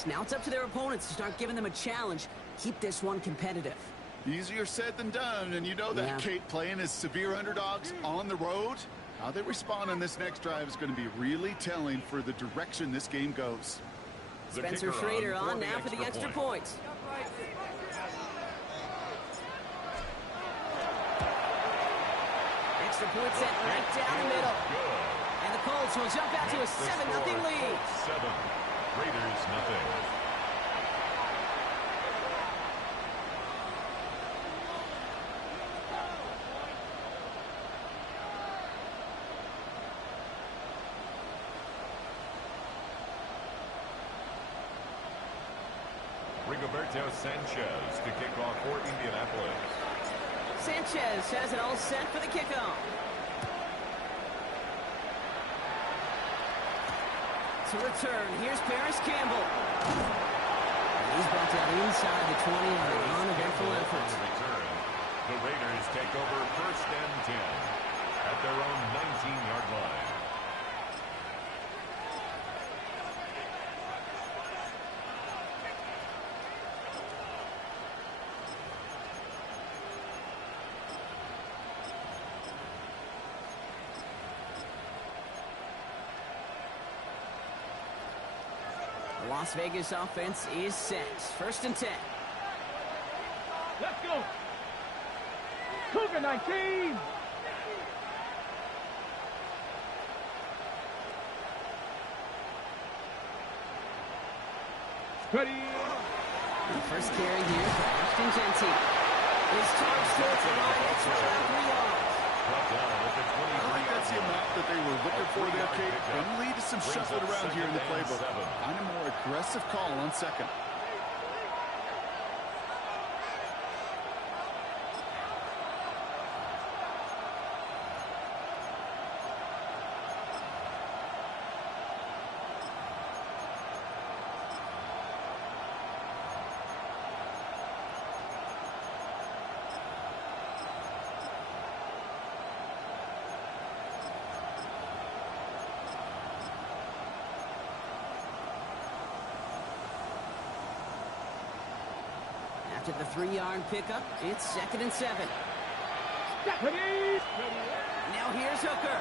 points. Now it's up to their opponents to start giving them a challenge. Keep this one competitive. Easier said than done, and you know that, Kate, playing as severe underdogs on the road. How they respond on this next drive is going to be really telling for the direction this game goes. Spencer Schrader on now for the extra points. Extra point set right down the middle. And the Colts will jump out to a 7-0 lead. 7, Raiders nothing. Rigoberto Sanchez to kick off for Indianapolis. Sanchez has it all set for the kickoff. To return, here's Paris Campbell. He's brought down inside the 20 on an uneventful effort. The Raiders take over 1st and 10 at their own 19-yard line. The Las Vegas offense is set. 1st and 10. Let's go. Cougar 19. Ready. The first carry here for Ashton Jeanty. His charge towards the line. It's around 3 yards. I think that's the amount that they were looking for there, Kate. Going to lead to some shuffling around here in the playbook. Find a more aggressive call on 2nd. After the 3-yard pickup, it's 2nd and 7. Ready. Now here's Hooker.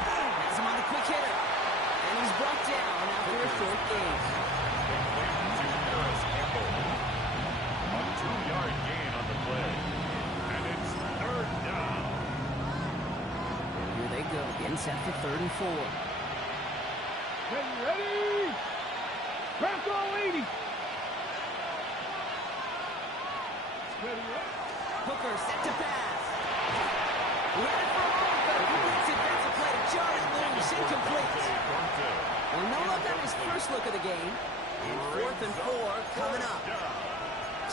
Has him on the quick hitter. And he's brought down after a short gain. A 2-yard gain on the play. And it's 3rd down. Here they go again, set for 3rd and 4. Ready. Press all 80. Hooker set to pass. He had it for a moment, but he leads defensive play to Jordan Lewis, incomplete. Well, no look on his first look of the game. And 4th and 4 coming up.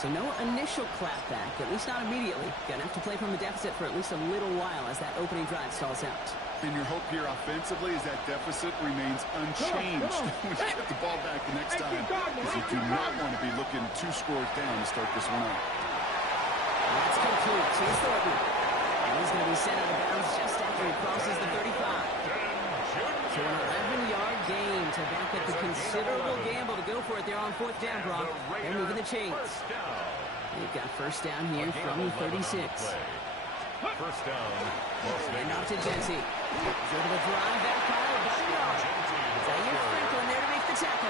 So no initial clapback, at least not immediately. Gonna have to play from a deficit for at least a little while as that opening drive stalls out. And your hope here offensively is that deficit remains unchanged when you get the ball back the next time, because you do not want to be looking 2 scores down to start this one out. That's complete. Here's Thornton. And he's going to be sent out of bounds just after he crosses the 35. So an 11-yard gain to back up the considerable gamble to go for it there on 4th down, Brock. They're moving the chains. They've got 1st down here from the 36. 1st down. And off to Jeanty. Sort of a drive back pile of 1 yard. Zaire Franklin there to make the tackle.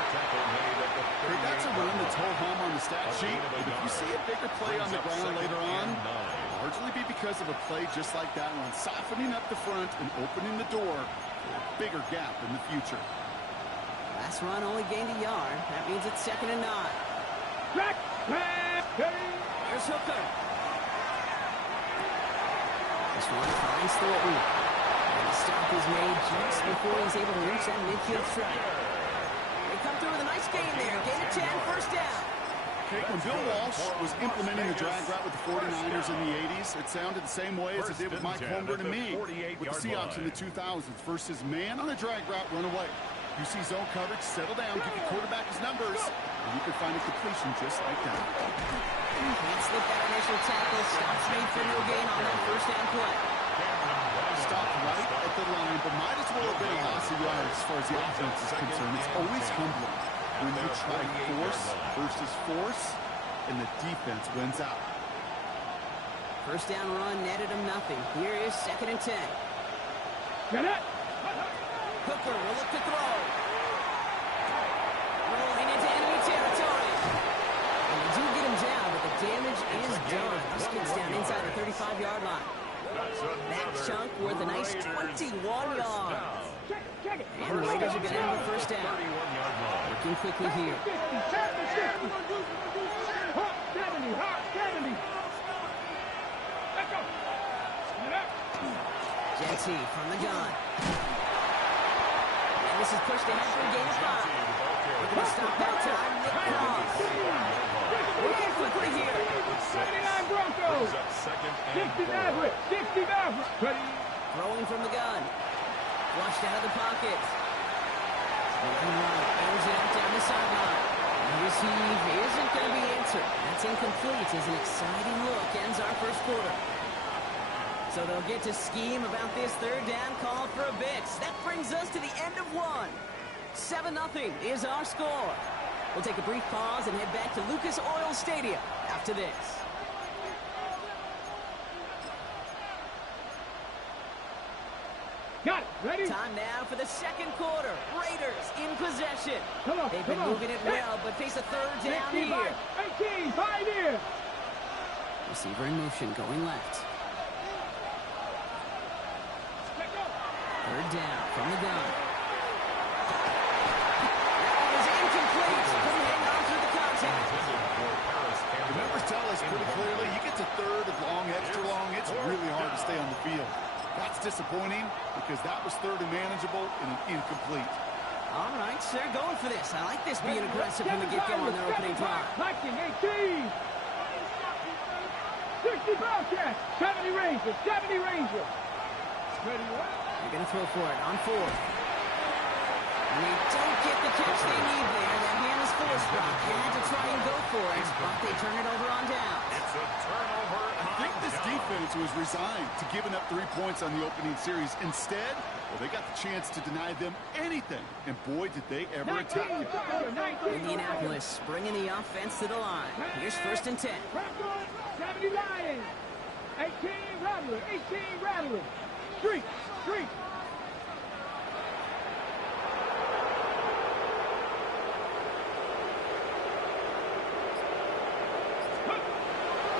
Hey, that's a run that's whole home on the stat sheet, but if you see a bigger play on the ground later on, it'll largely be because of a play just like that one, softening up the front and opening the door for a bigger gap in the future. Last run only gained a yard. That means it's 2nd and 9. Here's Hooker. This one finds Thornton. And the stop is made just before he's able to reach that midfield strike. They come through with a nice gain there. Gain of 10, 1st down. Okay, when Bill Walsh was implementing the drag route with the 49ers in the 80s, it sounded the same way as it did with Mike Holmgren and me with the Seahawks in the 2000s. Versus man on a drag route, run away. You see zone coverage, settle down, give your quarterback his numbers, and you can find a completion just like that. Can't slip that initial tackle. Stops made for no gain on that 1st down play. Stopped right at the line, but might as well have been a loss of yards as far as the offense is concerned. It's always humbling. when you try force versus force, and the defense wins out. First down run netted him nothing. Here is 2nd and 10. Get it. Hooker will look to throw. Rolling into enemy territory. And they do get him down, but the damage is done. This gets down inside the 35-yard line. That chunk worth a nice 21 yards. And the Raiders are going to have a first down. Working quickly here. 70. Hot 70. Let's go. Get up. Jetsy from the gun. And this is pushed ahead for a gain of 5. We're going to stop that time. Nick Cross. Working quickly here. 79 Broncos. 60 Maverick. 60 Maverick. Ready. Throwing from the gun. Flushed out of the pocket. Looking right. Airs it out down the sideline. Receive isn't going to be answered. That's incomplete as an exciting look ends our first quarter. So they'll get to scheme about this third down call for a bit. That brings us to the end of one. 7-0 is our score. We'll take a brief pause and head back to Lucas Oil Stadium after this. Got it. Ready. Time now for the second quarter. Raiders in possession. Come on. They've been moving it well, but face a third down 60, here. 18. 5 here. Receiver in motion going left. Let's go. Third down from the gun. That one is incomplete. Couldn't hang on through the contact. The numbers tell us pretty clearly, you get to third and long, extra long, it's really hard to stay on the field. That's disappointing because that was third and manageable and an incomplete. All right, so they're going for this. I like this being aggressive from the get-go on their opening drive. Viking 18. 60 Bobcats. 70 Rangers. 70 Rangers. Ready. They're going to throw for it on 4th. And they don't get the catch they need there. That man is forced. Brock had to try and go for it, but they turn it over on down. It's a turnover. I think this defense was resigned to giving up 3 points on the opening series. Instead, well, they got the chance to deny them anything. And boy, did they ever attack it. Indianapolis bringing the offense to the line. Here's 1st and 10. 70 Lions. 18 Rattler. 18 Rattler. Street.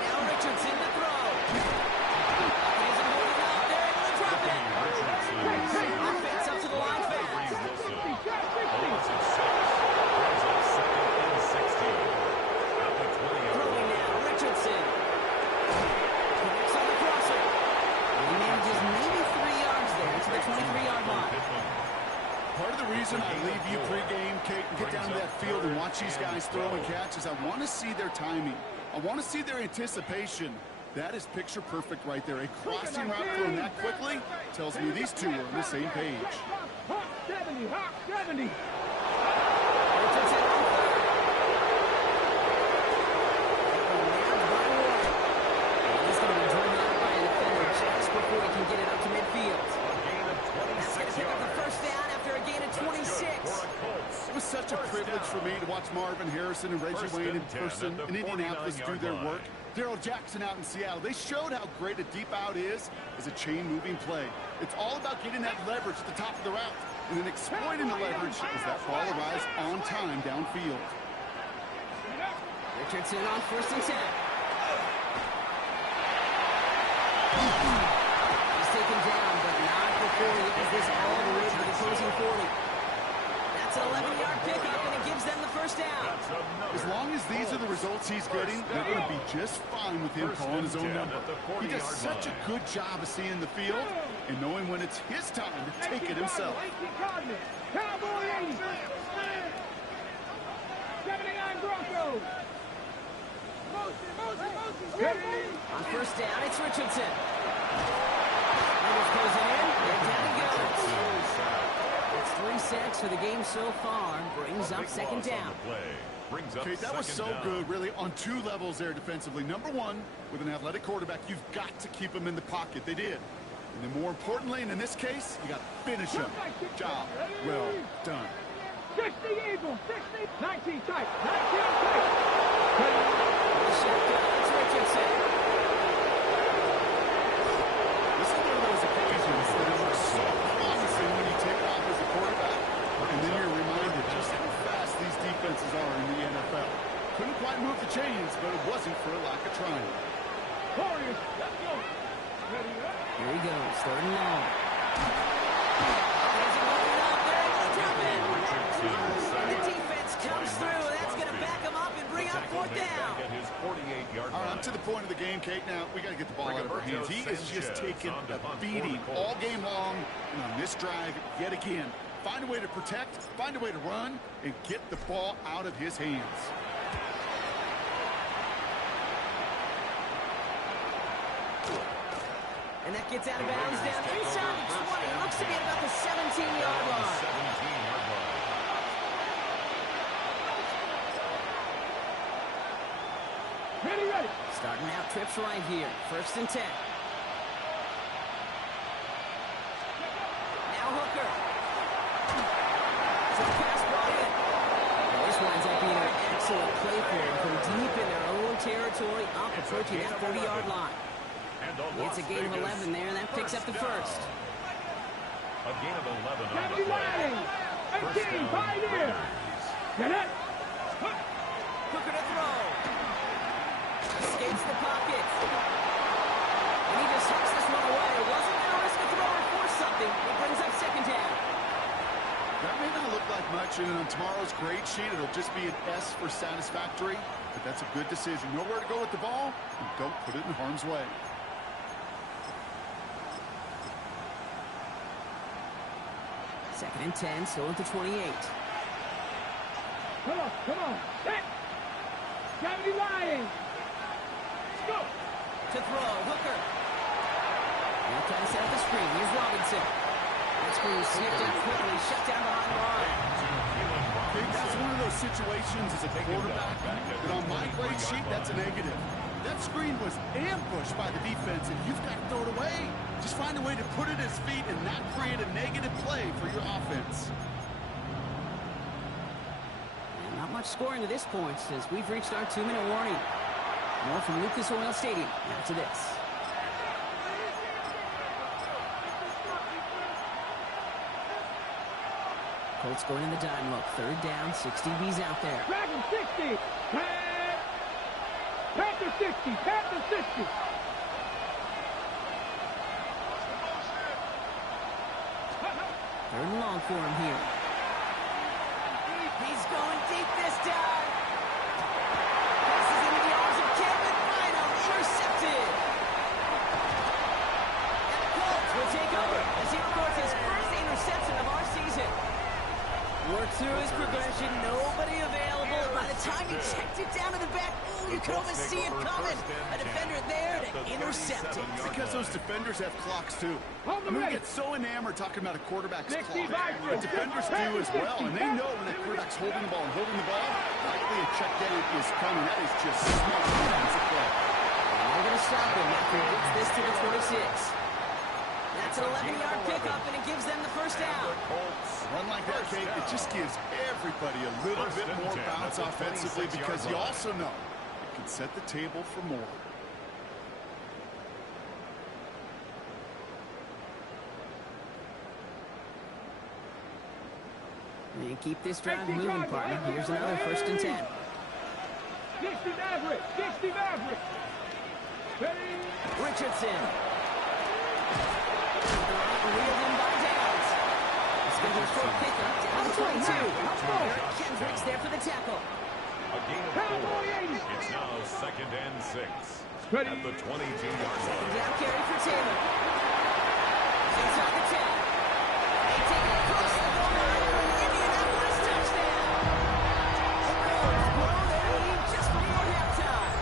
Now Richardson to throw. Isn't holding up. They're able to drop it. Offense up to the line fast. Throwing now, Richardson. Connects on the crosser. He manages maybe 3 yards there to the 23-yard line. Part of the reason I leave you pregame, Kate, and get down to that field and watch these guys throw and catch is I want to see their timing. I want to see their anticipation. That is picture perfect right there. A crossing route thrown that quickly tells me these two are on the same page. Hawk 70. Hawk 70. Richardson on 3rd. Nabbed by Warren. And he's going to be driven out by a defender just before he can get it up to midfield. That's going to pick up the first down after a gain of 26. It was such a privilege for me to watch Marvin Harrison and Reggie Wayne in person in Indianapolis do their work. Daryl Jackson out in Seattle. They showed how great a deep out is as a chain-moving play. It's all about getting that leverage at the top of the route and then exploiting the leverage as that ball arrives on time downfield. Richardson on 1st and 10. He's taken down, but not before he has this all the way to the opposing 40. That's an 11-yard pickup, and it gives them the first down. As long as these are the results he's getting, they're going to be just fine with him calling his own number. He does such a good job of seeing the field and knowing when it's his time to take it himself. Cowboy 80. 79 Broncos. On first down, it's Richardson. Raiders closing in, and down he goes. It's 3 sacks for the game so far. Brings up 2nd down. Okay, that was so good, really, on 2 levels there defensively. Number 1, with an athletic quarterback, you've got to keep him in the pocket. They did. And then more importantly, and in this case, you got to finish him. Job well done. 60 Eagles, 60. 19 tight, 19 tight. Shotgun, it's Richardson. This is one of those occasions that it looks so promising when you take off as a quarterback, and then you're reminded just how fast these defenses are in the NFL. Couldn't quite move the chains, but it wasn't for a lack of trying. Warriors, let's go. Ready, up. Here he goes, third and long. There's a moving up, they're able to drop it. And the defense comes through, that's going to back him up and bring up fourth down. All right, I'm to the point of the game, Kate. Now, we got to get the ball out of our hands. He is just taking a beating all game long. And on this drive, yet again, find a way to protect, find a way to run, and get the ball out of his hands. And that gets out of bounds down inside the 20. It looks to be at about the 17-yard line. Ready, ready. Starting out trips right here. First and 10. Now Hooker. So the pass brought in. Well, this winds up being an excellent play for him from deep in their own territory, up approaching that 30-yard line. It's a gain of 11 there, and that picks up the first. A gain of 11 on Kennedy the play. Lang. 18, Pioneer. Get it. Hooker to throw. Escapes the pocket. And he just hooks this one away. Wasn't going to risk a throw or force something. It brings up second down. That may not look like much, and on tomorrow's grade sheet, it'll just be an S for satisfactory, but that's a good decision. Know where to go with the ball, and don't put it in harm's way. Second and 10, still at the 28. Come on, come on. Set. Kennedy Lang. Let's go. To throw, Hooker. Now trying to set up the screen. Here's Robinson. That screen snipped out quickly, shut down behind the line. Okay, that's one of those situations as a quarterback that on my grade sheet, that's a negative. That screen was ambushed by the defense, and you've got to throw it away. Just find a way to put it at his feet and not create a negative play for your offense. And not much scoring to this point since we've reached our 2-minute warning. More from Lucas Oil Stadium after this. Colts going in the dime look. Third down, 6 DBs out there. Dragon 60. Panther 60. Panther 60. Third and long for him here. He's going deep this time. Passes into the arms of Kevin Rhino. Intercepted. And the Colts will take over as he records his first interception of our season. Worked through his progression. Nobody available. By the time he checked it down to the back, you could almost see it coming. A defender there to intercept it. It's because those defenders have clocks, too. I mean, we get so enamored talking about a quarterback's clock. But defenders do as well, and they know when that quarterback's holding the ball and holding the ball, likely a check down is coming. That is just smart defensive play. And they're going to stop him after he gets this to the 26. That's an 11-yard pickup, and it gives them the first down. Run like that, Kate, it just gives everybody a little bit more bounce offensively because you also know it can set the table for more. And keep this drive moving, partner. Here's another first and 10. 60 Maverick. 60 Maverick. Ready. Richardson. Reeled in by Downs. Scheduled for a pickup down to 22. Eric Kendricks there for the tackle. A gain of 4. It's now second and 6 at the 22-yard line. Down carry for Taylor. Inside the 10. They take it across the goal line for an Indianapolis touchdown. The Colts blow their lead just before halftime.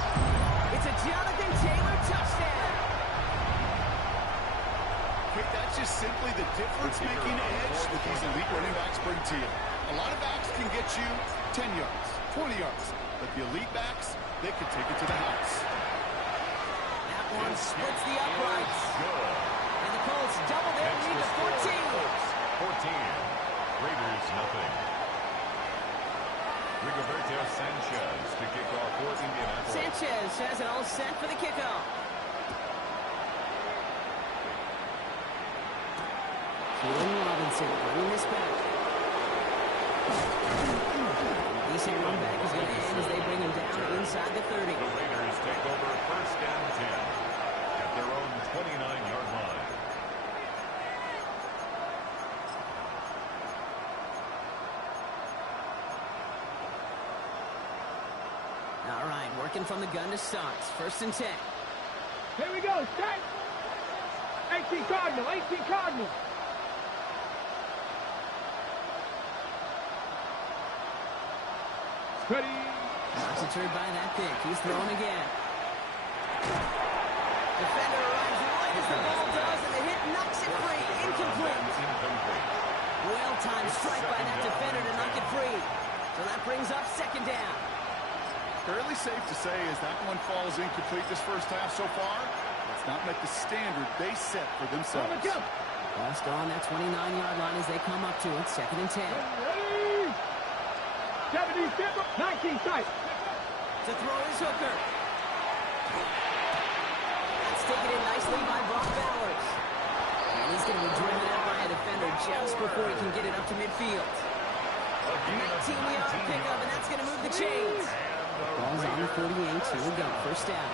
It's a Jonathan Taylor touchdown. That's just simply the difference-making edge that these elite running backs bring to you. A lot of backs can get you 10 yards, 20 yards, but the elite backs, they can take it to the house. That one splits the uprights. And the Colts double their lead to 14. 14. Raiders nothing. Rigoberto Sanchez to kick off for Indianapolis. Sanchez has it all set for the kickoff. Keelan Robinson bringing this back. Decent run back is going to end as they bring him down inside the 30. The Raiders take over first and 10 at their own 29-yard line. All right, working from the gun to start. First and 10. Here we go. Set. 18 Cardinal. 18 Cardinal. Ready. Concentrated by that pick. He's thrown again. Defender arrives right as the ball does, and the hit knocks it free. Incomplete. Well-timed strike by that defender to knock it free. So that brings up second down. Fairly safe to say as that one falls incomplete this first half so far. It's not met the standard they set for themselves. Ball still on that 29-yard line as they come up to it. Second and 10. Ready. 17, 19 tight. To throw his hooker. That's taken in nicely by Brock Bowers. And he's going to be driven out by a defender just before he can get it up to midfield. 19-yard pickup, and that's going to move the chains. Ball's on the 48. Here we go. First down.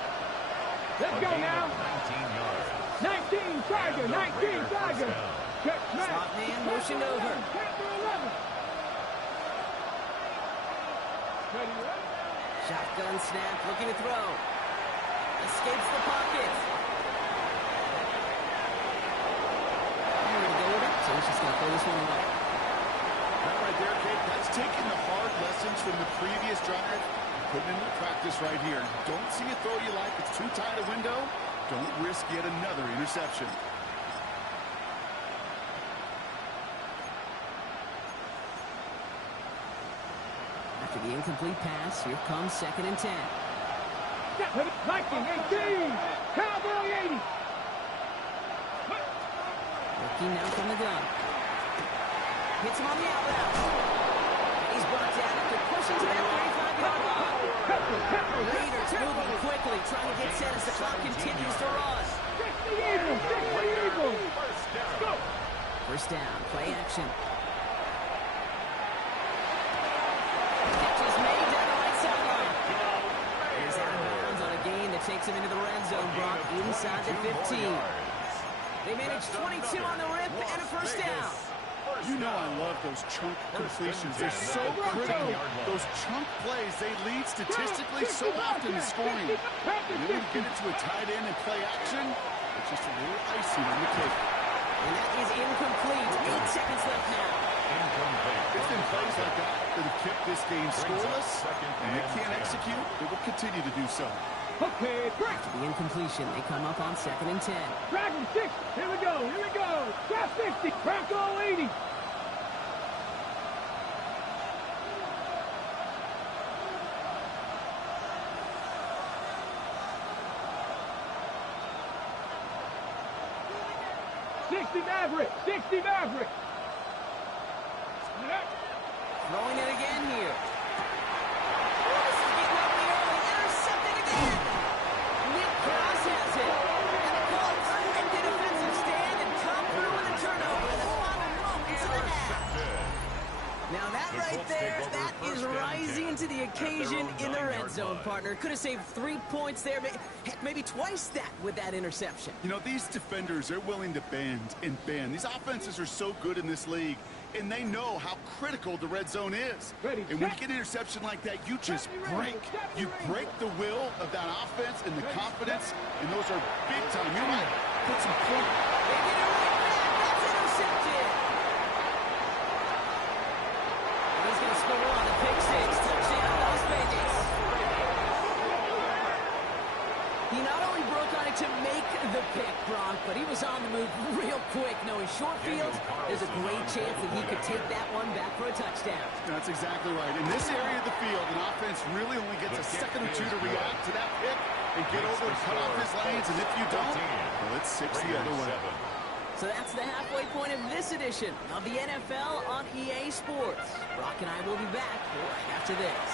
Let's go now. 19 yards. 19 Tiger. 19 Tiger. Check smash. Slot man motioned over. Shotgun snap, looking to throw. Escapes the pocket. I'm going to go with it, so he's just going to throw this one away. That right there, Kate, that's taking the hard lessons from the previous drive, putting into practice right here. Don't see a throw you like. It's too tight a window. Don't risk yet another interception. After the incomplete pass, here comes second and 10. Viking 18. Cowboy 80. Looking now from the gun. Hits him on the outlet. He's brought down after pushing to that 35-yard line. Raiders moving quickly, trying to get set as the clock continues to run. 60 Eagles. 60 Eagles. Go. First down, play action. Takes him into the red zone, Brock, inside the 15. They managed 22 on the rip and a first down. You know I love those chunk completions. They're so critical. Those chunk plays, they lead statistically so often in scoring. And then when you get it to a tight end and play action, it's just a little icing on the cake. And that is incomplete. 8 seconds left now. It's been plays like that that have kept this game scoreless, and they can't execute. They will continue to do so. Okay, break. After the incompletion, they come up on second and 10. Dragon 6. Here we go. Here we go. Drop 60. Bronco 80. Maverick. 60 Maverick. Throwing it again here. This is getting up the early. Intercepted again. Nick Cross has it. And the Colts make the defensive stand and come through with a turnover in the final moments of the half. Now that right there, that is rising to the occasion in the red zone, partner. Could have saved 3 points there, but heck, maybe twice that with that interception. You know, these defenders, they're willing to bend and bend. These offenses are so good in this league, and they know how critical the red zone is. And when you get an interception like that, you just break. You break the will of that offense and the confidence, and those are big time. You're right. Put some point. They get it right back. That's intercepted. And he's going to score on the pick six. Touchdown, Las Vegas. He not only broke on it to make the pick, Bronk, but he was on the move real quick. Knowing short field, there's a great chance that he could take that one back for a touchdown. That's exactly right. In this area of the field, an offense really only gets a second or two to react to that pick and get over and cut off his lanes. And if you don't, well, it's 6 the other way. So that's the halfway point of this edition of the NFL on EA Sports. Brock and I will be back right after this.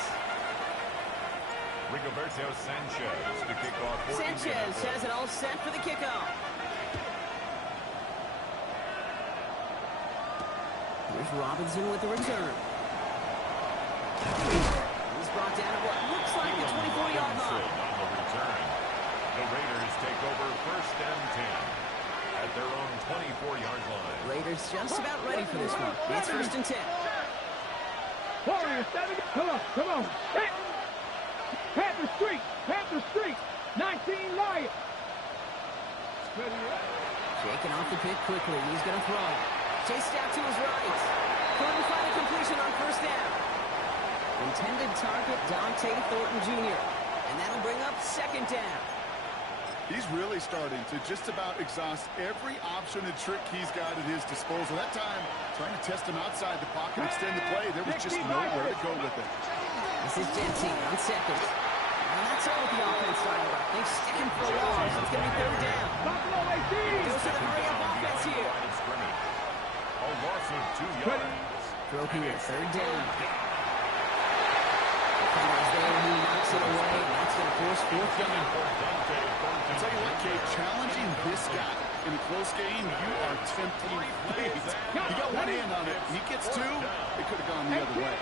Rigoberto Sanchez to kick off. Sanchez has it all set for the kickoff. Here's Robinson with the return. He's brought down at what looks like the 24-yard line. On the return, the Raiders take over 1st and 10 at their own 24-yard line. Raiders just about ready for this one. It's 1st and 10. Warriors, come on, come on. Panther Street, 19 Lions. Shaking off the pick quickly. He's going to throw. Chased out to his right. Couldn't find a completion on 1st down. Intended target, Dante Thornton Jr. And that'll bring up 2nd down. He's really starting to just about exhaust every option and trick he's got at his disposal. That time, trying to test him outside the pocket, extend the play, there was just nowhere to go with it. This is Jensen on 2nd. And that's all with the offense starting about. They're sticking for a while, so it's going to be 3rd down. Goes to the hurry-up offense here. A loss of 2 yards. Throw here, 3rd down. There, he knocks it away. That's going to force 4th down. I'll tell you what, Kate, challenging this guy in a close game, you are tempting fate. He got one hand on it. He gets 2. It could have gone the other way.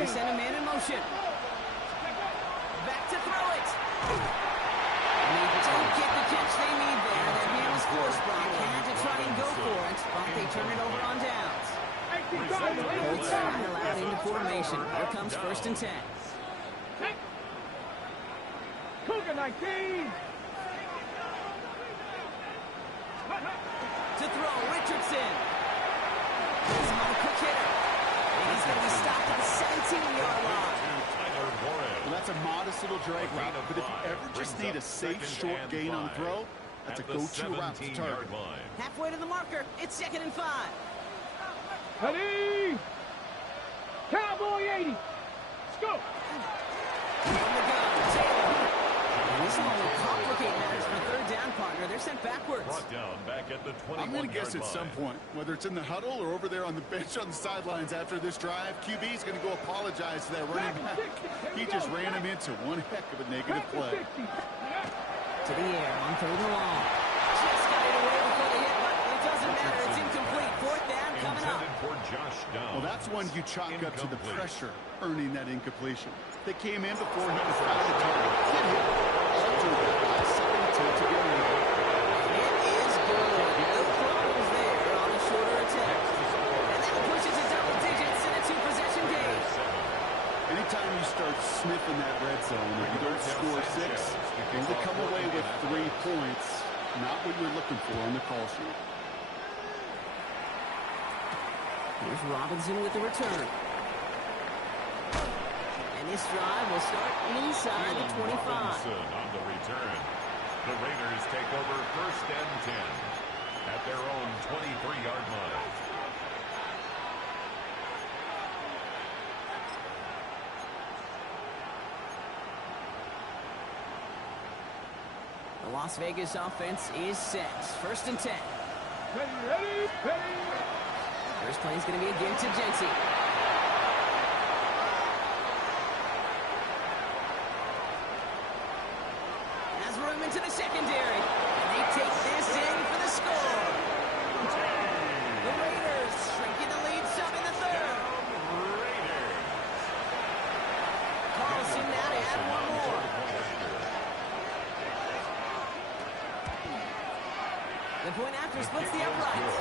They send a man in motion. Back to throw it. And they don't get the catch they need there. That man was forced, Brock. Had to try and go for it, but they turn it over on downs. Colts are allowed into formation. Here comes 1st and 10. Cougar 19. To throw, Richardson. He's another quick hitter. And he's going to be stopped at the 17-yard line. Well, that's a modest little drag route, but if you ever just need a safe, short gain on the throw, that's a go-to route to target. Halfway to the marker. It's 2nd and 5. Ready? Cowboy 80. Let's go. From the gun, Taylor. And this one will complicate matters for 3rd down, partner. They're sent backwards. Brought down back at the 21-yard line. I'm going to guess at some point, whether it's in the huddle or over there on the bench on the sidelines after this drive, QB's going to go apologize to that running back. He just ran him into one heck of a negative play. To the air on 3rd and long. Just got it away before the hit, but it doesn't matter. It's incomplete. 4th down coming up. For Josh Downs. Well, that's one you chalk up to the pressure earning that incompletion. They came in before he was found the target. Hit him. Altered that last second attempt to get in. It is good. No problems there on a shorter attempt. And that pushes to double digits in a 2-possession game. Anytime you start sniffing that red zone, if you don't score 6, and to come away with 3 points, not what you're looking for on the call sheet. Here's Robinson with the return. And this drive will start inside the 25. On the return. The Raiders take over 1st and 10 at their own 23-yard line. The Las Vegas offense is set. 1st and 10. Ready. First play is going to be a give to Jensen. Has room into the secondary. And they take this in for the score. The Raiders shrinking the lead some in the 3rd. Carlson now to add one more. The point after splits the uprights.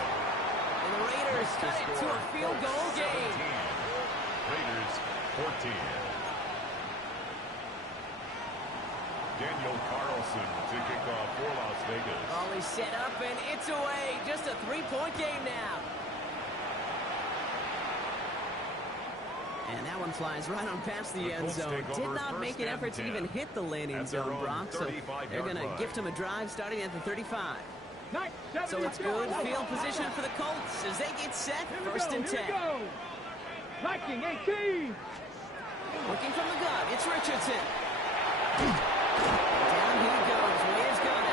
And the Raiders cut it to a field goal game. Raiders 14. Daniel Carlson to kick off for Las Vegas. All is set up and it's away. Just a 3-point game now. And that one flies right on past the end zone. Did not make an effort to even hit the landing zone, Brock. So they're going to gift him a drive starting at the 35. So it's good field position for the Colts as they get set. 1st and 10. Viking 18. Looking from the gun, it's Richardson. Down he goes. Raiders got it.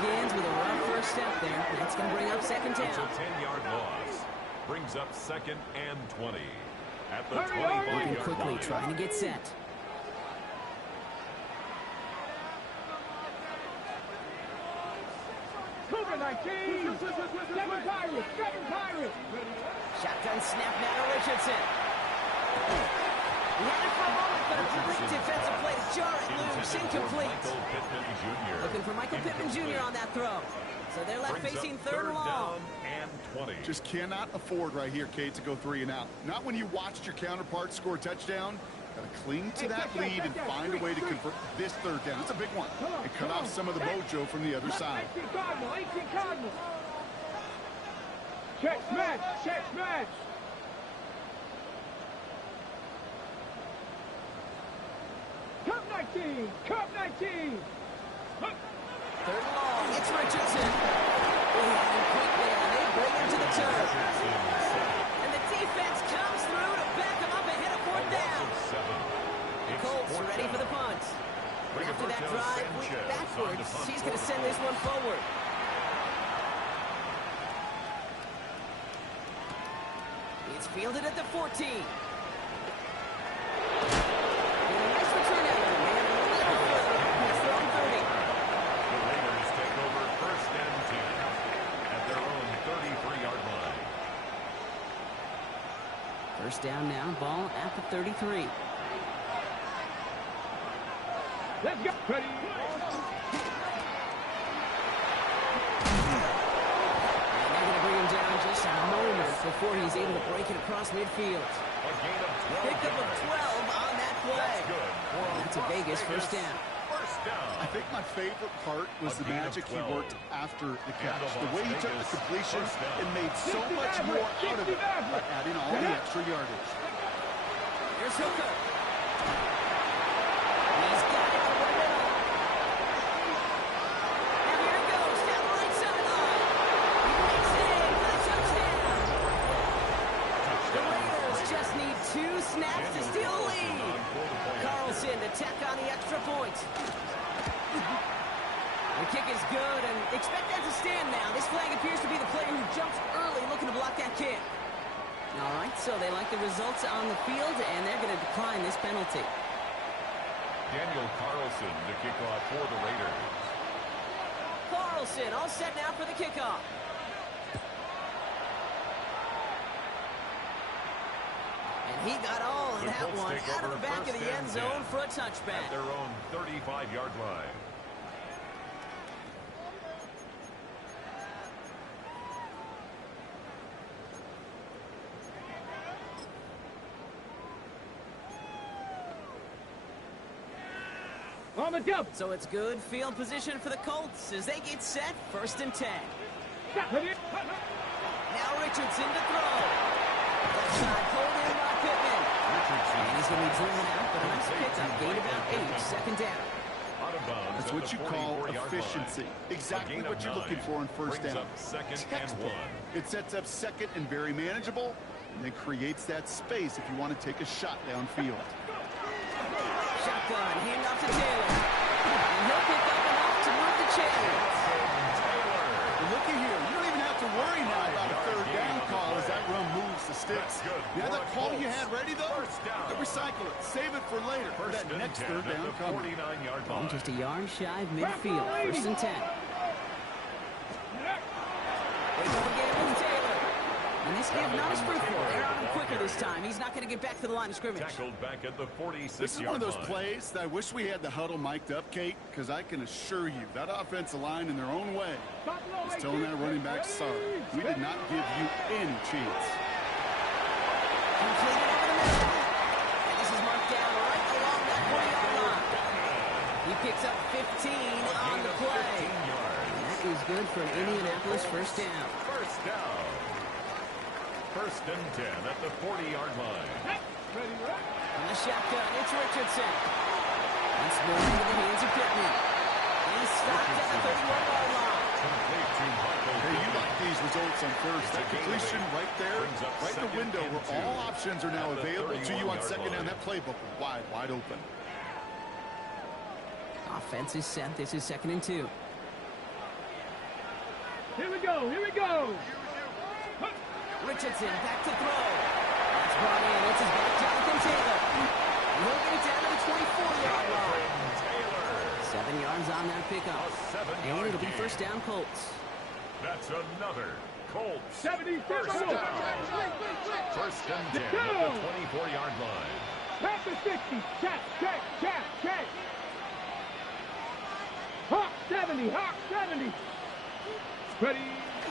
begins with a rough first step there. That's going to bring up second down. It's a 10-yard loss. Brings up second and 20. At the Hurry, 25-yard Moving quickly, line. trying to get set. Cougar 19. Seven Pirates. Seven Pirates. Shotgun snap now to Richardson. He had it for a moment, but a great defensive play to jar it loose. Incomplete. Michael Pittman Jr. Looking for Michael Pittman Jr. on that throw. So they're left Brings up facing third and long. down and 20. Just cannot afford right here, Kate, to go 3 and out. Not when you watched your counterpart score a touchdown. Got to cling to that lead and find a way to convert this third down. It's a big one. And cut off some of the mojo from the other side. 18 Cardinal. 18 Cardinal. Check smash. Check smash. Cup 19. Cup 19. Third and long. It's Richardson. And quickly, they bring him to the turf. And the defense comes through to back him up ahead of fourth down. The Colts ready for the punt. After that drive, went backwards. He's going to send this one forward. It's fielded at the 14. And a nice return effort. And a little further past their own 30. The Raiders take over first and 10 at their own 33-yard line. First down now, ball at the 33. Let's go. Ready. And they're going to bring him down just a moment before he's able to break it across midfield. A gain of 12 Pickup of yards. 12 on that play. That's good. For That's a Vegas first down. First down. I think my favorite part was the magic he worked after the catch. The way he took the completion and made so much more out of it by adding all the extra yardage. Here's Hooker. He's got it over the middle. And here it goes down the right sideline. He makes it in for the touchdown. The Raiders just need 2 snaps to steal the lead. Carlson to tack on the extra point. The kick is good, and expect that to stand now. This flag appears to be the player who jumps early looking to block that kick. All right, so they like the results on the field, and they're going to decline this penalty. Daniel Carlson to kick off for the Raiders. Carlson all set now for the kickoff. And he got all of The that Colts one take out of over the back of first the end and zone 10 for a touchback. At their own 35-yard line. On the double. So it's good field position for the Colts as they get set, first and 10. Ready. Now Richardson to throw. Left side pulled in by Pittman. And he's going to be driven out, but a nice pickup. Gain about 8, second down. Out of bounds That's at what the you call 44-yard efficiency. line. Exactly A gain what of you're looking 9 for in first brings down. up second and Textbook. 1. It sets up second and very manageable, and then creates that space if you want to take a shot downfield. Shotgun, hand off to Taylor. And he'll pick up enough to move the chains. And looky here, you don't even have to worry now about a third down call as that run moves the sticks. That's good. You have that call you had ready, though? First down. Recycle it. Save it for later. For First that and next 10 third at down the coming. 49-yard Ball line. just a yard shy of midfield, first and 10. They go again with Taylor. And this give not as fruitful. They're on him quicker this time. He's not going to get back to the line of scrimmage. Tackled back at the 46-yard This is one of those line. plays that I wish we had the huddle mic'd up, Kate, because I can assure you that offensive line in their own way is telling that running back, sorry, we did not give you any chance. Completed over the middle. And this is marked down right along that 40-yard line. He picks up 15 on the play. 15 yards. And that is good for an Indianapolis first down. First down. First and 10 at the 40-yard line. On the shotgun, it's Richardson. Once more into the hands of Pittman. He's stopped at the 31-yard line. Complete to Michael Hey, you Pittman. like these results on first. That completion right there, Brings up right in the second window and where 2 all options are now at the available to you on 31-yard second down. line. That playbook wide, wide open. Offense is set. This is second and 2. Here we go. Here we go. Richardson back to throw. That's brought in. It's his back, Jonathan Taylor. He'll get it down to the 24-yard line. 7 yards on that pickup. And it'll be first down, Colts. That's another Colts. 77. First down. First and 10 at the 24-yard line. Pass the 60. Check. Hawk 70. Hawk 70. Ready.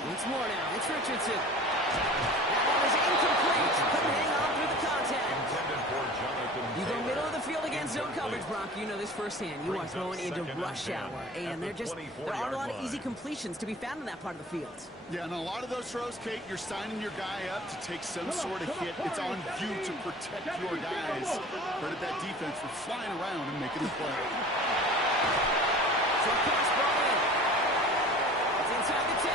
Once more now. It's Richardson. That one is incomplete. Couldn't hang on through the contact. Intended for Jonathan You go Taylor. middle of the field against zone coverage, Bronco. You know this firsthand. You are throwing into rush hour. And there aren't a lot of easy completions to be found in that part of the field. Yeah, and a lot of those throws, Kate, you're signing your guy up to take some sort of hit. It's on you to protect your guys. Credit that defense for flying around and making the play. So pass ball in. It's inside the 10.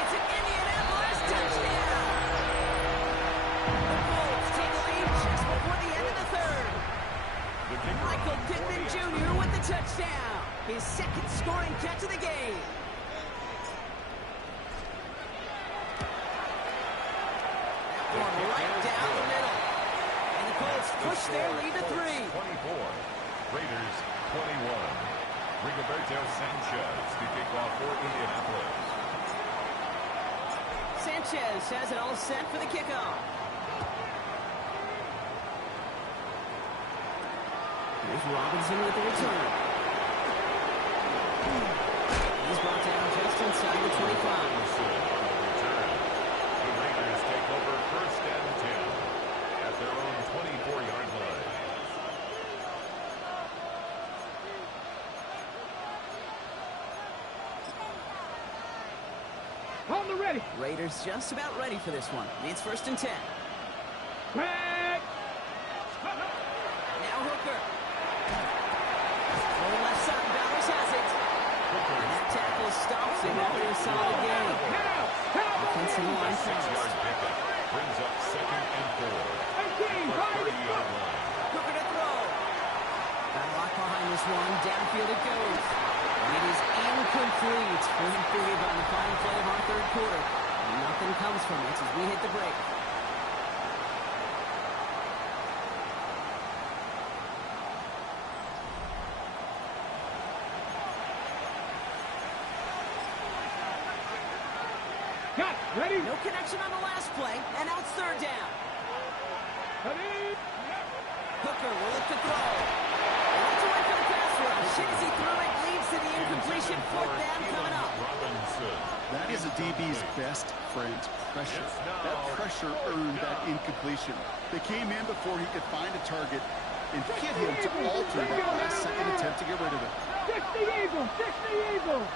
It's an Indianapolis touchdown. The Colts take a lead just before the end of the third. Michael Pittman Jr. with the touchdown. His second scoring catch of the game. Right down the middle. And the Colts push their lead to 3. 24. Raiders 21. Rigoberto Sanchez to kick off for Indianapolis. Sanchez has it all set for the kickoff. Here's Robinson with the return. He's brought down just inside the 25. The Raiders take over first and 10 at their own 24-yard line. On the ready. Raiders just about ready for this one. It's first and 10. Back. Now Hooker. On the left side, Bowers has it. And that tackle stops him after a solid game. Offensive line pass. 6-yard pickup brings up second and 4. The 30-yard line. Hooker to throw. Got a lock behind this one. Downfield it goes. And it is incomplete. Wasn't figured by the final play of our third quarter. Nothing comes from it as we hit the break. Got it. Ready. No connection on the last play, and now it's third down. Ready. Hooker will look to throw. That's away for the pass rush. As he threw it, leads to the incompletion. Fourth down coming up. Robinson. That is a DB's best friend, pressure. That pressure earned that incompletion. They came in before he could find a target and hit him to alter that last-second attempt to get rid of it. 60 Eagles. 60 Eagles.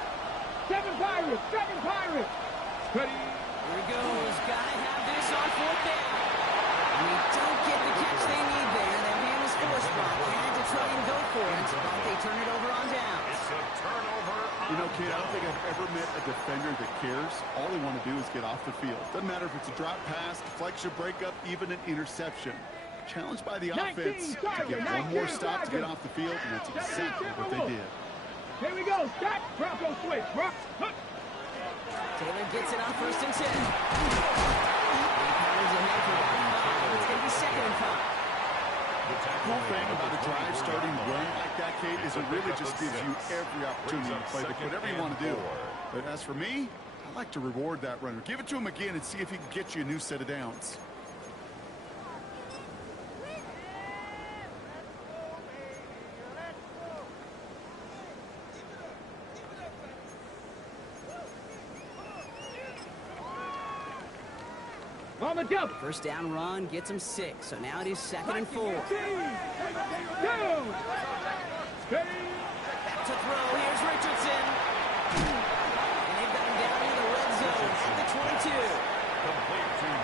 7 Pirates. 7 Pirates. Ready. Here he goes. Gotta have this on fourth down. And they don't get the catch they need there. That man was forced by. They had to try and go for it, but they turn it over on downs. It's a turnover. You know, Kate, I don't think I've ever met a defender that cares. All they want to do is get off the field. Doesn't matter if it's a drop pass, deflection, breakup, even an interception. Challenged by the offense to get one more stop to get off the field, and that's exactly what they did. Here we go. Stop. Bronco switch. Taylor gets it on first and 10. And he powers ahead for about 5. It's going to be second and 5. The cool thing about a drive starting run like that, Kate, is it really just gives you every opportunity to play whatever you want to do. But as for me, I like to reward that runner. Give it to him again and see if he can get you a new set of downs. On the double. First down run gets him 6. So now it is second and 4. Go. Ready. Back to throw. Here's Richardson. And they've got him down in the red zone at the 22.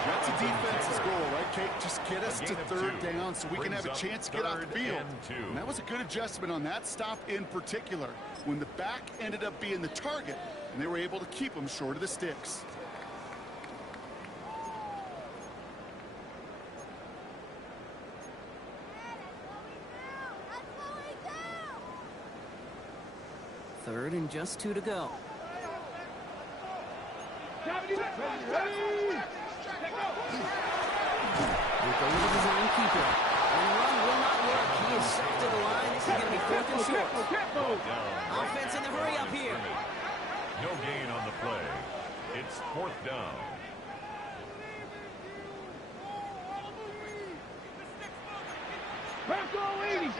That's a defense's goal, right, Kate? Just get us to third down so we can have a chance to get off the field. And that was a good adjustment on that stop in particular, when the back ended up being the target, and they were able to keep him short of the sticks. Third and just 2 to go. With the little design keeper. And run will not work. He is sacked to the line. This is going to be 4th and short. Offense in the hurry up here. No gain on the play. It's 4th down. Bronco 80.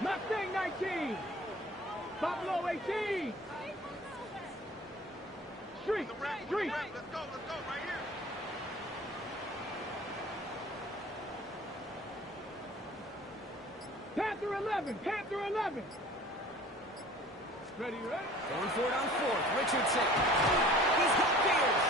Mustang 19. Buffalo 18. Street. Let's go right here. Panther 11. Panther 11. Ready? Going for it on 4th. Richardson. He's got Pierce.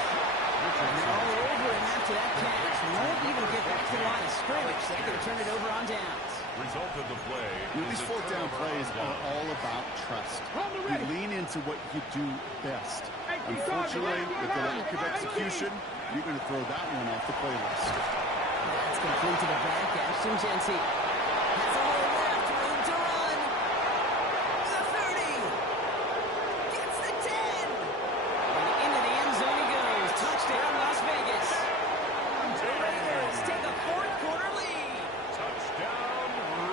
And they're all over him after that catch. Won't even get back to the line of scrimmage. They're going to turn it over on downs. Result of the play. These 4th down plays are all about trust. You lean into what you do best. Unfortunately, with the lack of execution, you're going to throw that one off the playlist. That's complete to the back. Ashton Genty has a hole left. Room to run. The 30. Gets the 10. And into the end zone he goes. Touchdown, Las Vegas. The Raiders take a 4th quarter lead. Touchdown,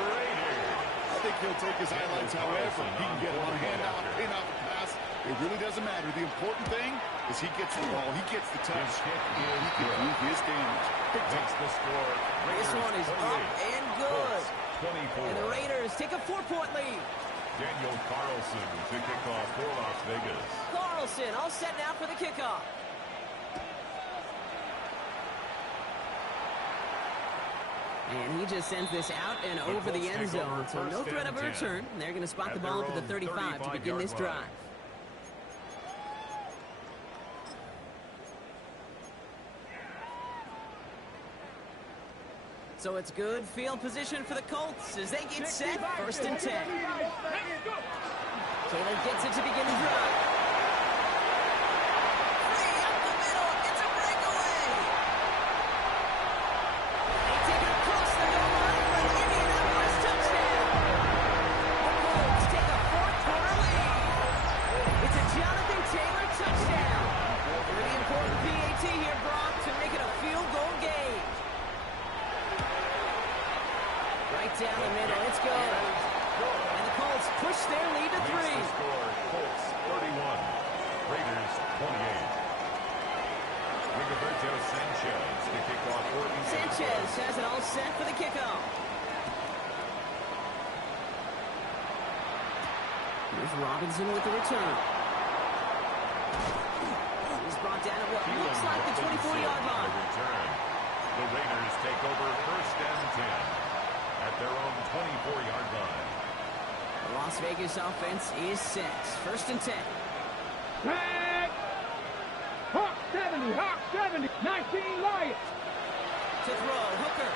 Raiders. I think he'll take his highlights however. He can get him on a handoff, pin off a pass. It really doesn't matter. The important thing is he gets the ball. He gets the touch. He can do his damage. Takes the score. This one is up and good. 24. And the Raiders take a 4-point lead. Daniel Carlson to kick off for Las Vegas. Carlson all set now for the kickoff. And he just sends this out and over the end zone. So no threat of a return. They're going to spot the ball up at the 35 to begin this drive. So it's good field position for the Colts as they get set. 1st and 10. Taylor gets it to begin the drive. Free up the middle. It's a breakaway. They take it across the goal line for the Indianapolis touchdown. The Colts take a 4th quarter lead. It's a Jonathan Taylor touchdown. Pretty important PAT here, Brock, to make it a field goal game. Right down the middle, it's good. And the Colts push their lead to 3. The score, Colts 31, Raiders 28. Rigoberto Sanchez to kick off for the Sanchez has it all set for the kickoff. Here's Robinson with the return. He's brought down at what looks like the 24-yard line. The Raiders take over 1st and 10. At their own 24-yard line. The Las Vegas offense is set. 1st and 10. Tag! Hawk 70, Hawk 70, 19 Lions. To throw, Hooker.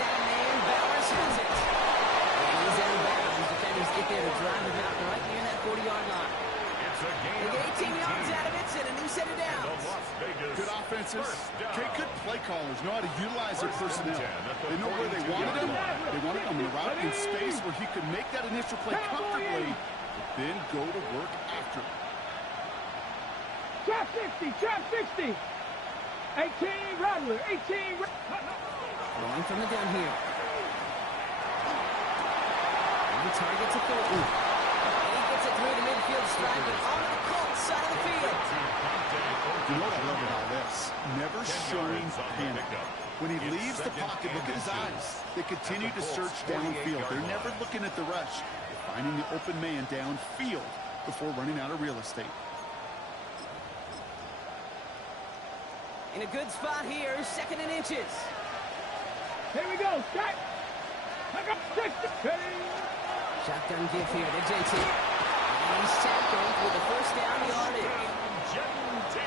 Got a man, Bowers has it. And he's out of bounds. Defenders get there to drive him out right near that 40-yard line. It's a game. They get 18 yards out of it, and a new set of downs. Good offenses. Good play callers know how to utilize their personnel. They know where they wanted him. They wanted him route in space where he could make that initial play comfortably, but then go to work after. Trap 60, trap 60. 18 Rattler, 18 Going from the gun here. And the target to Thornton. And he gets it through the midfield strike and on the Colts side of the field. You know what I love about this? Never showing panic. When he leaves the pocket, look at his eyes. They continue to search downfield. They're never looking at the rush. They're finding the open man downfield before running out of real estate. In a good spot here, 2nd and inches. Here we go, start. Shotgun give here to Genty. And he's tackled with the 1st down yardage.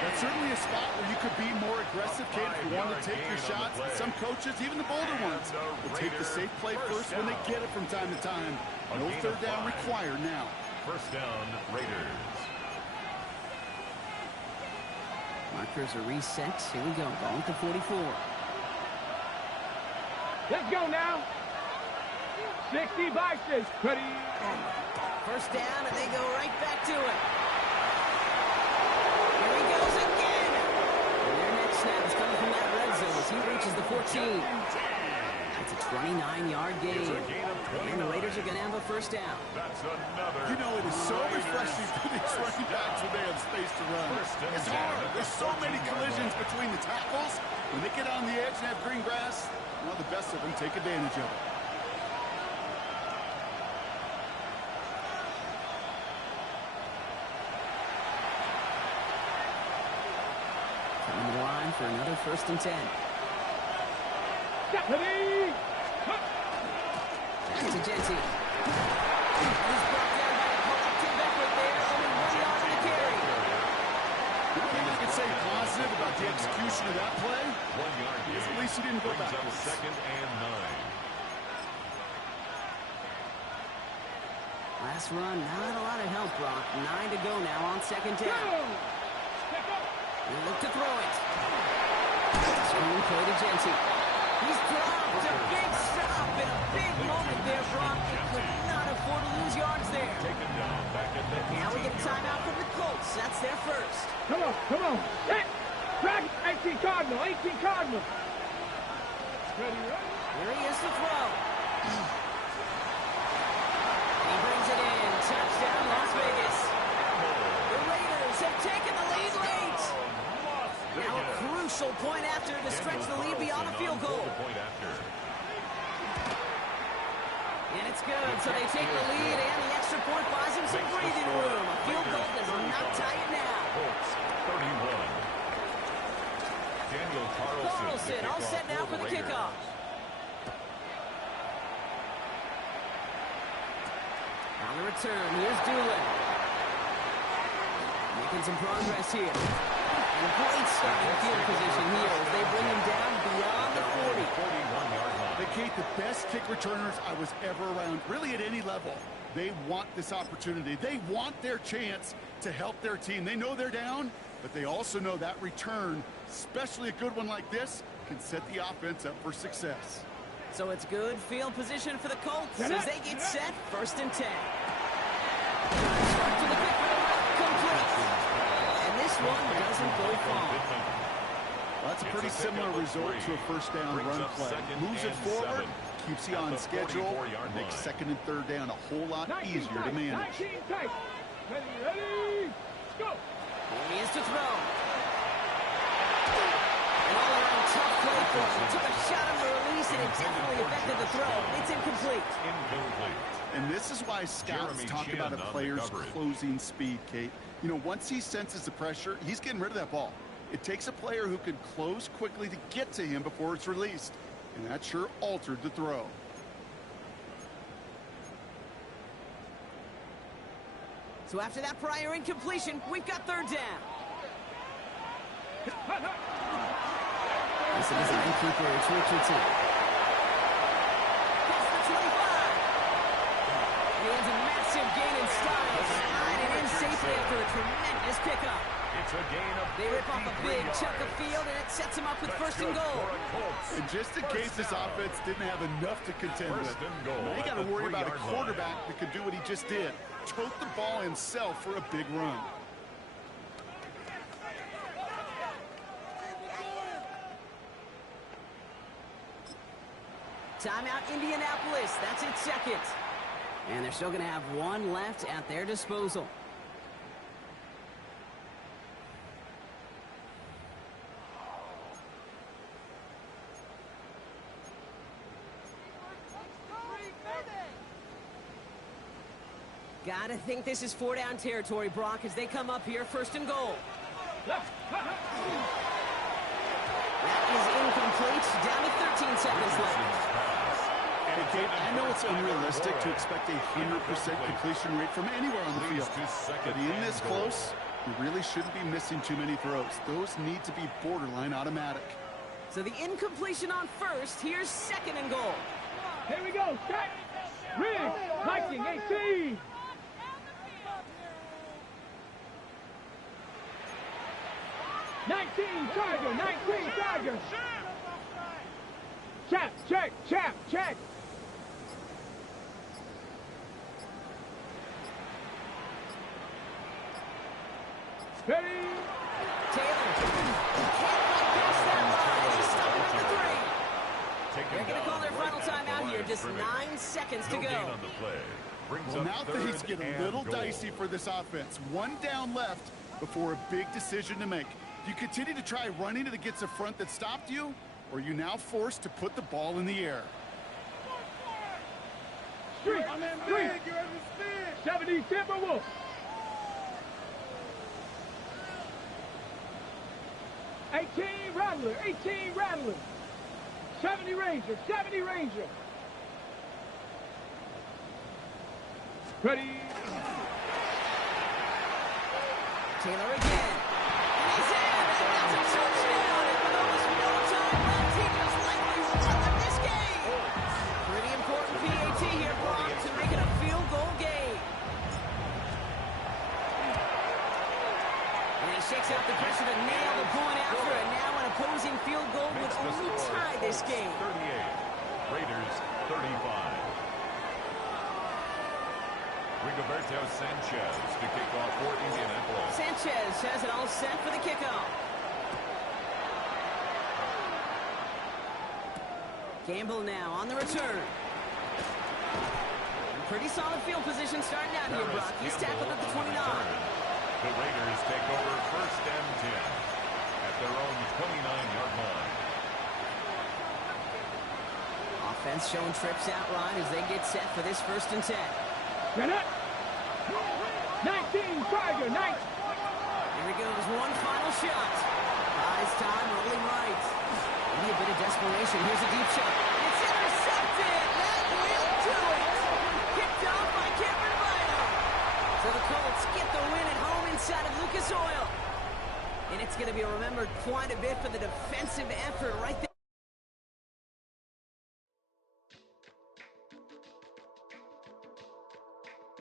That's certainly a spot where you could be more aggressive, kid, if you want to take your shots. Some coaches, even the bolder ones, will take the safe play first when they get it from time to time. No 3rd down required now. 1st down, Raiders. Markers are reset. Here we go. Ball at the 44. Let's go now. 60 Vikings. Ready. 1st down, and they go right back to it. approaches the 14. That's a 29-yard gain. And the Raiders are going to have a first down. That's another. You know, it is so refreshing for these running backs when they have space to run. It's hard. There's so many collisions between the tackles. When they get on the edge and have green grass, well, the best of them take advantage of it. Coming to the line for another 1st and 10. Stephanie! Back to Genty. He's brought down by the collective effort there. Only 1 yard on the carry. The thing I can say positive about the execution of that play 1 yard gain. is at least he didn't go Brings up backwards. 2nd and 9. Last run, not a lot of help, Brock. 9 to go now on 2nd down. They look to throw it. Screen play to Genty. He's dropped a big stop in a big moment there, Brock. He could not afford to lose yards there. Taken down back at the Now we get a timeout from the Colts. That's their first. Come on, come on. Hey, drag 18 Cardinal, 18 Cardinal. Ready, ready? Here he is to throw. He brings it in. Touchdown, Las Vegas. The Raiders have taken the lead late. Now a crucial point after to stretch the lead beyond a field goal. And it's good, so they take the lead, and the extra point buys him some breathing room. A field goal does not tie it now. Colts 31. Daniel Carlson all set now for the kickoff. On the return, here's Doolin. Making some progress here. And great starting field position here as they bring him down beyond the 40. 41-yard line. They Kate, the best kick returners I was ever around, really at any level. They want this opportunity. They want their chance to help their team. They know they're down, but they also know that return, especially a good one like this, can set the offense up for success. So it's good field position for the Colts as they get set, 1st and 10. Start to the kick for the right, complete. And this one doesn't go far. Well, that's a pretty similar result to a first down run play. Moves it forward, keeps you on schedule, makes 2nd and 3rd down a whole lot easier to manage. 19 tight. Ready, ready, go. Here he is to throw. An all-around tough play for him. Took a shot on the release, and it definitely affected the throw. It's incomplete. And this is why scouts talk about a player's closing speed, Kate. You know, once he senses the pressure, he's getting rid of that ball. It takes a player who can close quickly to get to him before it's released. And that sure altered the throw. So after that prior incompletion, we've got 3rd down. This is an keeper, it's Richardson. Gets the 25. He has a massive gain in style, sliding in safely after a tremendous pickup. It's a gain of They rip off a big chunk of field, and it sets him up with 1st and goal. And just in case this offense didn't have enough to contend with, now you got to worry about a quarterback that could do what he just did. Tote the ball himself for a big run. Timeout, Indianapolis. That's its 2nd. And they're still going to have 1 left at their disposal. Gotta think this is 4-down territory, Brock, as they come up here, 1st and goal. That is incomplete. Down to 13 seconds left. And Kate, I know it's unrealistic to expect a 100% completion rate from anywhere on the field. But in this close, you really shouldn't be missing too many throws. Those need to be borderline automatic. So the incompletion on 1st. Here's 2nd and goal. Here we go. Set. Riggs. Viking 18. Charger, 19 Charger. Chap, check. Ready? Taylor can't get past that line. He's stopping at the 3. Just 9 seconds to No go. gain on the play. Brings Well, up now third things get a and little goal. dicey for this offense. One down left before a big decision to make. Do you continue to try running it against a front that stopped you, or are you now forced to put the ball in the air? Street, street. 70 Timberwolves. 18 Rattler, 18 Rattler. 70 Ranger, 70 Ranger. Ready. Taylor again. And he's in. And that's a touchdown. And with almost no time left, he just likely won them this game. Pretty important PAT here, Brock, to make it a field goal game. And he shakes out the pressure to nail the point after. And now an opposing field goal would Makes the only score tie this game. 38. Raiders 35. Rigoberto Sanchez to kick off for Indianapolis. Sanchez has it all set for the kickoff. Gamble now on the return. Pretty solid field position starting out here, Brock. He's tackled at the 29. The Raiders take over first and 10 at their own 29-yard line. Offense showing trips out line as they get set for this first and 10. Get it. 19 Tiger, 19. Here he goes, one final shot. Buys time, rolling right. Maybe a bit of desperation. Here's a deep shot. It's intercepted. That will do it. Picked off by Cameron Vino. So the Colts get the win at home inside of Lucas Oil. And it's going to be remembered quite a bit for the defensive effort right there.